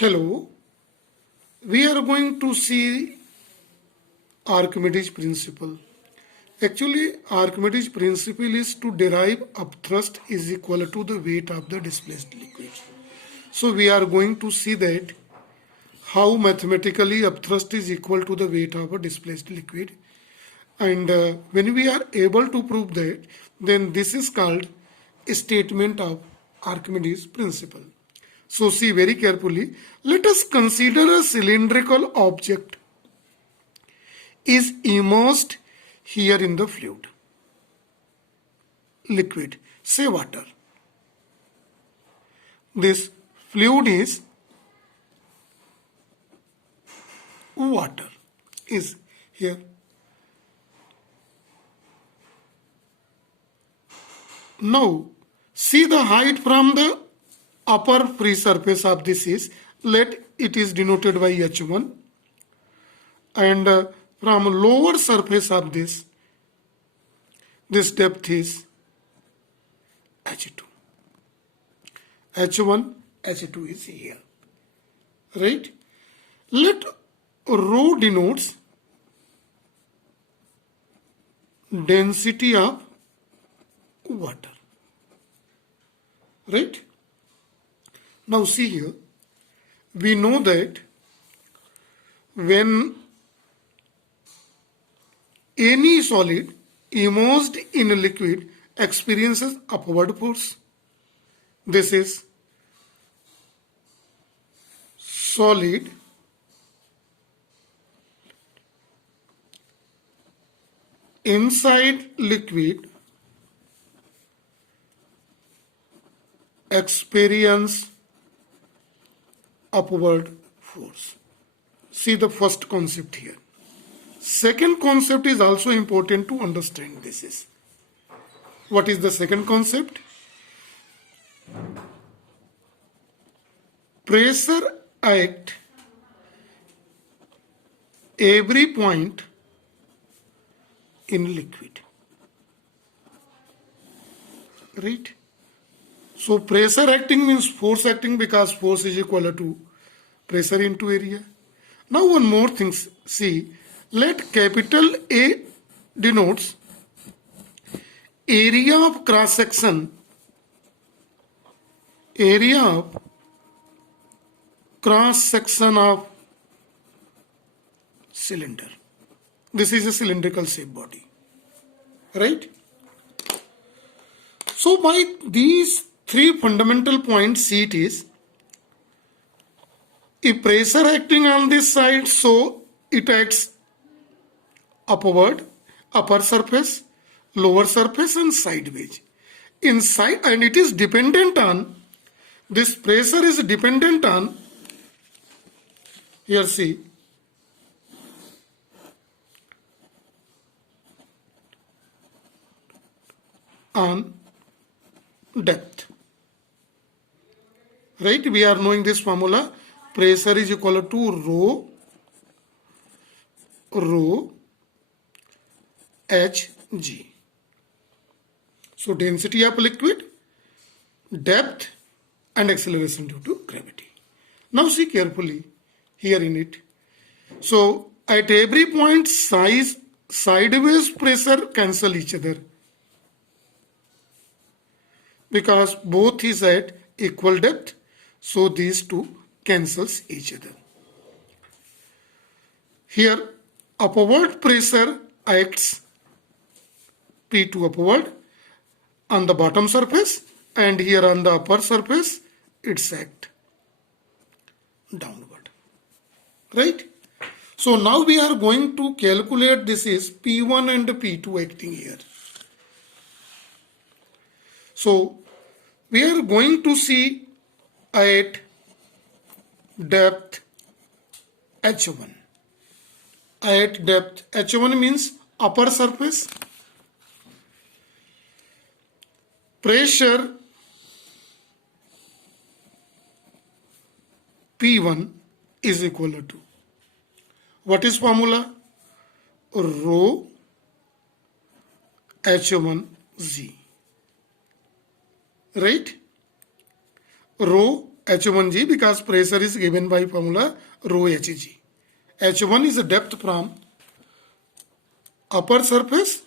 Hello, we are going to see Archimedes principle. Actually, Archimedes principle is to derive upthrust is equal to the weight of the displaced liquid. So we are going to see that how mathematically upthrust is equal to the weight of a displaced liquid. And when we are able to prove that, then this is called a statement of Archimedes principle. So see very carefully. Let us consider a cylindrical object is immersed here in the fluid, liquid, say water. This fluid is water, is here. Now, see the height from the upper free surface of this is, let it is denoted by H1, and from lower surface of this depth is H2. H1, H2 is here, right? Let rho denotes density of water, right? Now see here, we know that when any solid immersed in a liquid experiences upward force, this is solid inside liquid experience upward force. See the first concept here. Second concept is also important to understand this is. What is the second concept? Pressure at every point in liquid. Right? So pressure acting means force acting because force is equal to pressure into area. Now one more thing, see, let capital A denotes area of cross section, area of cross section of cylinder. This is a cylindrical shape body, right? So by these three fundamental points, see it is, if pressure acting on this side, so it acts upward, upper surface, lower surface and sideways. Inside, and it is dependent on, this pressure is dependent on, here see, on depth. Right? We are knowing this formula. Pressure is equal to rho Hg. So density of liquid, depth and acceleration due to gravity. Now see carefully here in it. So at every point sideways pressure cancel each other because both is at equal depth. So these two cancels each other. Here upward pressure acts P2 upward on the bottom surface and here on the upper surface it's act downward, right? So now we are going to calculate this is P1 and P2 acting here. So we are going to see at depth H1. At depth H1 means upper surface. Pressure P1 is equal to, what is formula? Rho H1Z. Right? Rho H1G because pressure is given by formula rho Hg. H1 is a depth from upper surface,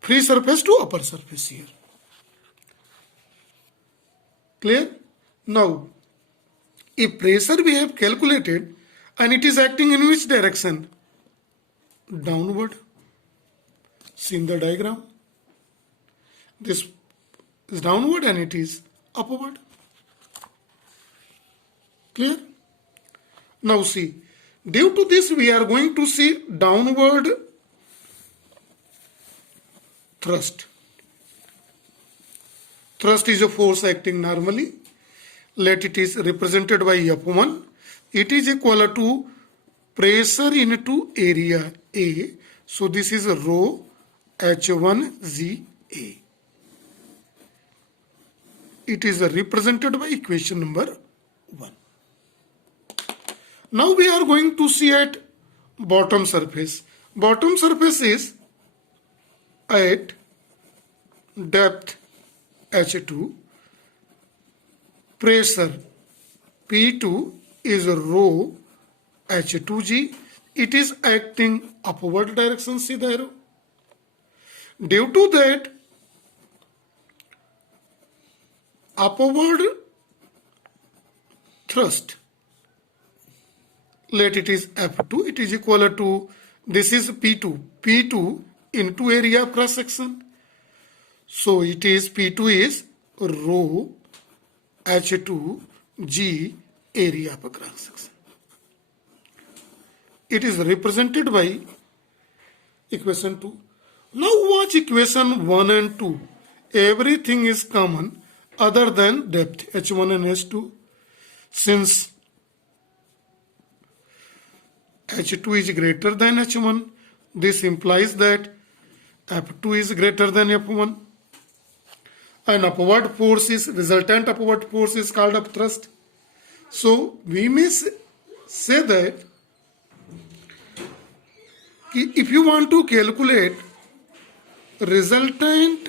free surface to upper surface here. Clear? Now, if pressure we have calculated and it is acting in which direction? Downward. See in the diagram. This is downward and it is upward. Clear? Now see, due to this we are going to see downward thrust. Thrust is a force acting normally. Let it is represented by F1. It is equal to pressure into area A. So this is rho H1GA. It is represented by equation number 1. Now we are going to see at bottom surface. Bottom surface is at depth H2. Pressure P2 is rho H2G. It is acting upward direction. See the arrow. Due to that upward thrust, let it is F2, it is equal to, this is P2, P2 into area of cross section. So it is P2 is rho H2G area of cross section. It is represented by equation 2. Now watch equation 1 and 2. Everything is common other than depth H1 and H2. Since H2 is greater than H1, this implies that F2 is greater than F1. And upward force is, resultant upward force is called upthrust. So we may say that if you want to calculate resultant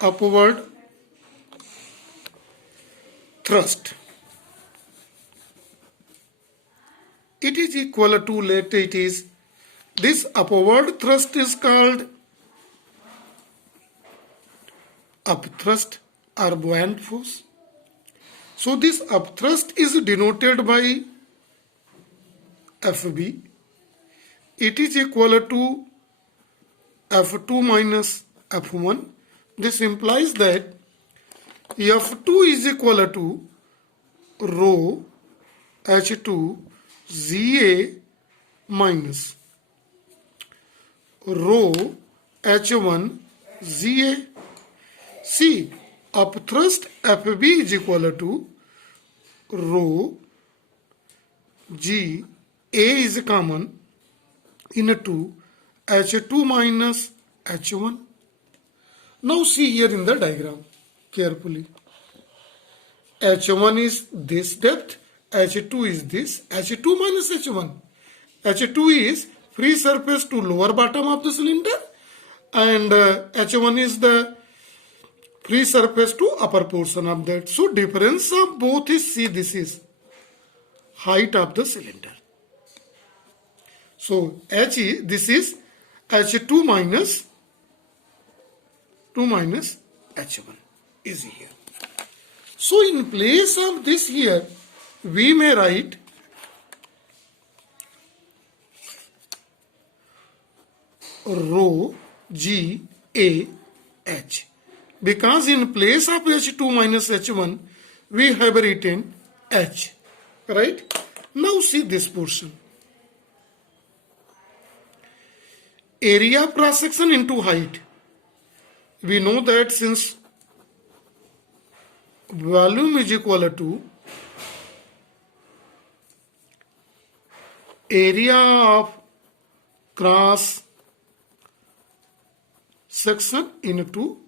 upward thrust, it is equal to, let it is, this upward thrust is called upthrust or buoyant force. So this upthrust is denoted by FB. It is equal to F2 minus F1. This implies that F2 is equal to rho H2 ZA minus rho H1 ZA. See, upthrust FB is equal to rho G. A is common into H2 minus H1. Now see here in the diagram carefully. H1 is this depth, H2 is this, H2 minus H1. H2 is free surface to lower bottom of the cylinder and H1 is the free surface to upper portion of that. So difference of both is, see, this height of the cylinder. So this is H2 minus 2 minus H1 is here. So in place of this here, we may write rho G A H, because in place of H2 minus H1 we have written H, right? Now see this portion. Area of cross section into height. We know that since volume is equal to area of cross section into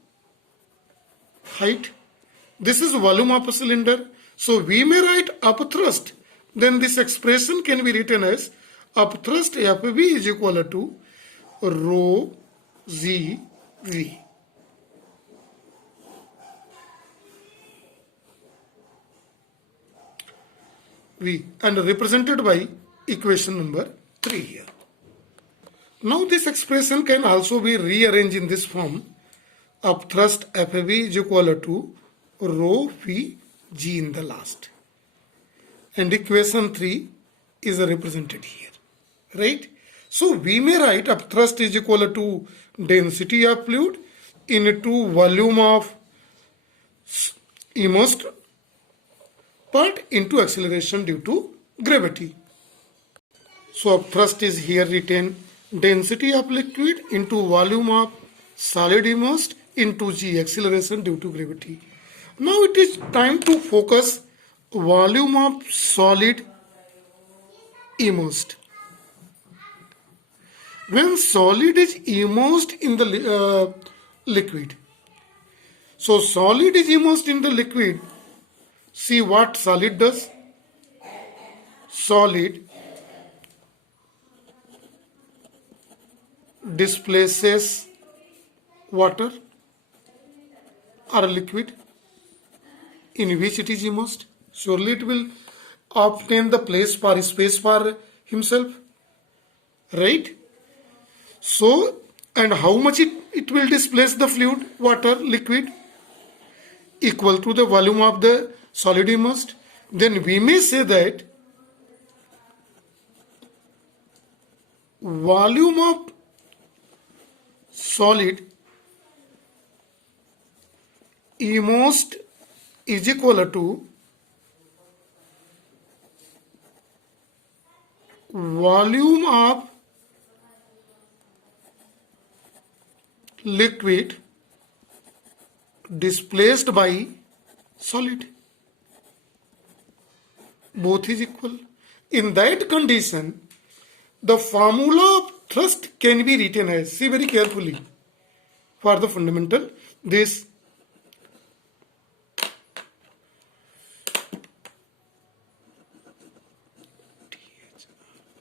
height. This is volume of a cylinder. So we may write upthrust. Then this expression can be written as upthrust FB is equal to rho ZV. V and represented by equation number 3 here. Now this expression can also be rearranged in this form. Upthrust FV is equal to rho V G in the last. And equation 3 is represented here. Right? So we may write upthrust is equal to density of fluid into volume of immersed part into acceleration due to gravity. So upthrust is here written density of liquid into volume of solid immersed into g acceleration due to gravity. Now it is time to focus volume of solid immersed. When solid is immersed in the liquid, so solid is immersed in the liquid. See what solid does. Solid displaces water or liquid in which it is immersed. Surely it will obtain the place for space for himself, right? So, and how much it will displace the fluid, water, liquid, equal to the volume of the solid immersed. Then we may say that volume of solid immersed is equal to volume of liquid displaced by solid. Both is equal. In that condition, the formula of thrust can be written as, see very carefully for the fundamental, this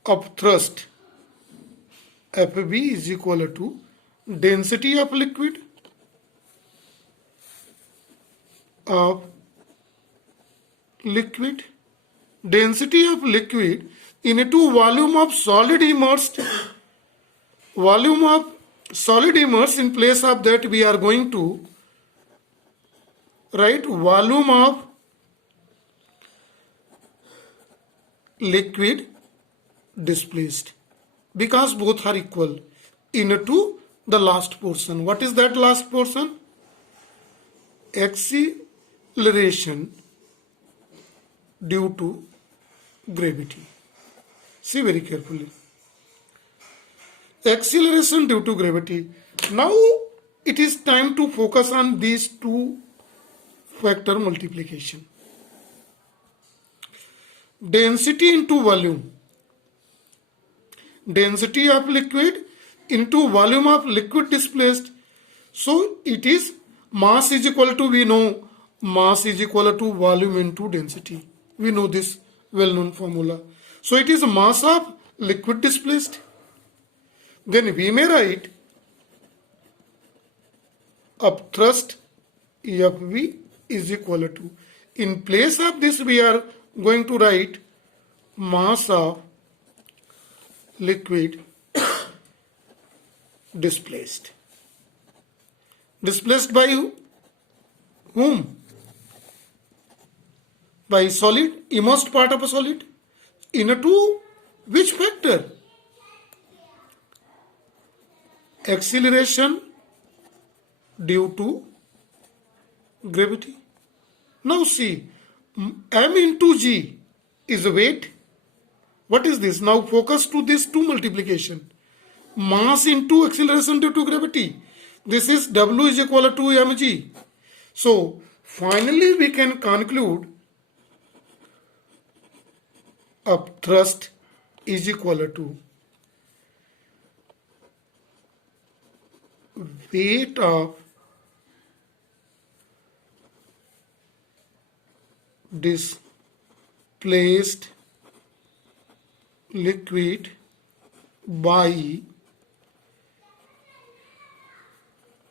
of thrust FB is equal to density of liquid density of liquid into volume of solid immersed. Volume of solid immersed, in place of that we are going to write volume of liquid displaced, because both are equal into the last portion. What is that last portion? Acceleration due to gravity. See very carefully. Acceleration due to gravity. Now it is time to focus on these two factor multiplication. Density into volume. Density of liquid into volume of liquid displaced. So it is mass is equal to, we know mass is equal to volume into density. We know this well known formula. So it is mass of liquid displaced. Then we may write upthrust FV is equal to, in place of this we are going to write mass of liquid displaced. Displaced by whom? By solid, immersed part of a solid. Into which factor? Acceleration due to gravity. Now see, m into g is weight. What is this? Now focus to this two multiplication. Mass into acceleration due to gravity. This is W is equal to mg. So finally we can conclude upthrust is equal to weight of displaced liquid by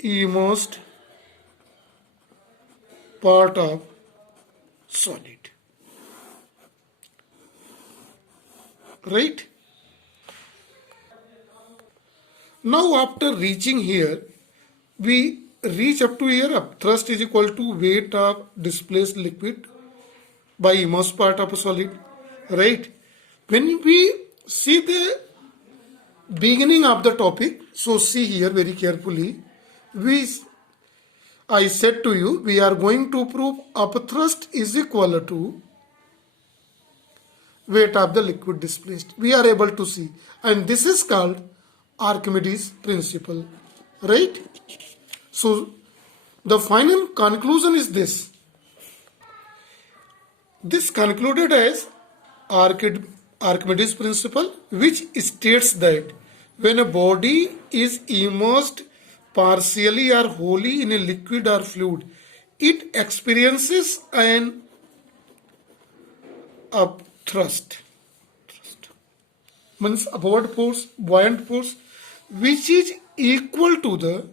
immersed part of solid. right? Now after reaching here, we reach up to here. Thrust is equal to weight of displaced liquid by immersed part of a solid, right? When we see the beginning of the topic, so see here very carefully, we I said to you we are going to prove upthrust is equal to weight of the liquid displaced. We are able to see, and this is called Archimedes principle, right? So the final conclusion is this. This concluded as Archimedes principle, which states that when a body is immersed partially or wholly in a liquid or fluid, it experiences an upthrust. Means upward force, buoyant force, which is equal to the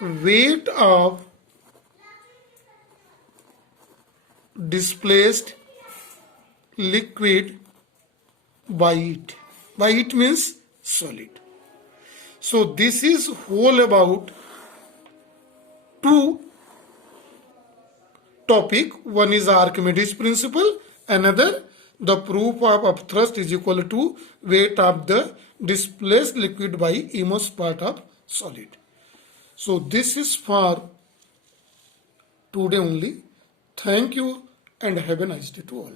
weight of displaced liquid by it. By it means solid. So this is whole about two topic. One is Archimedes principle, another the proof of upthrust is equal to weight of the displaced liquid by immersed part of solid. So this is for today only. Thank you and have a nice day to all.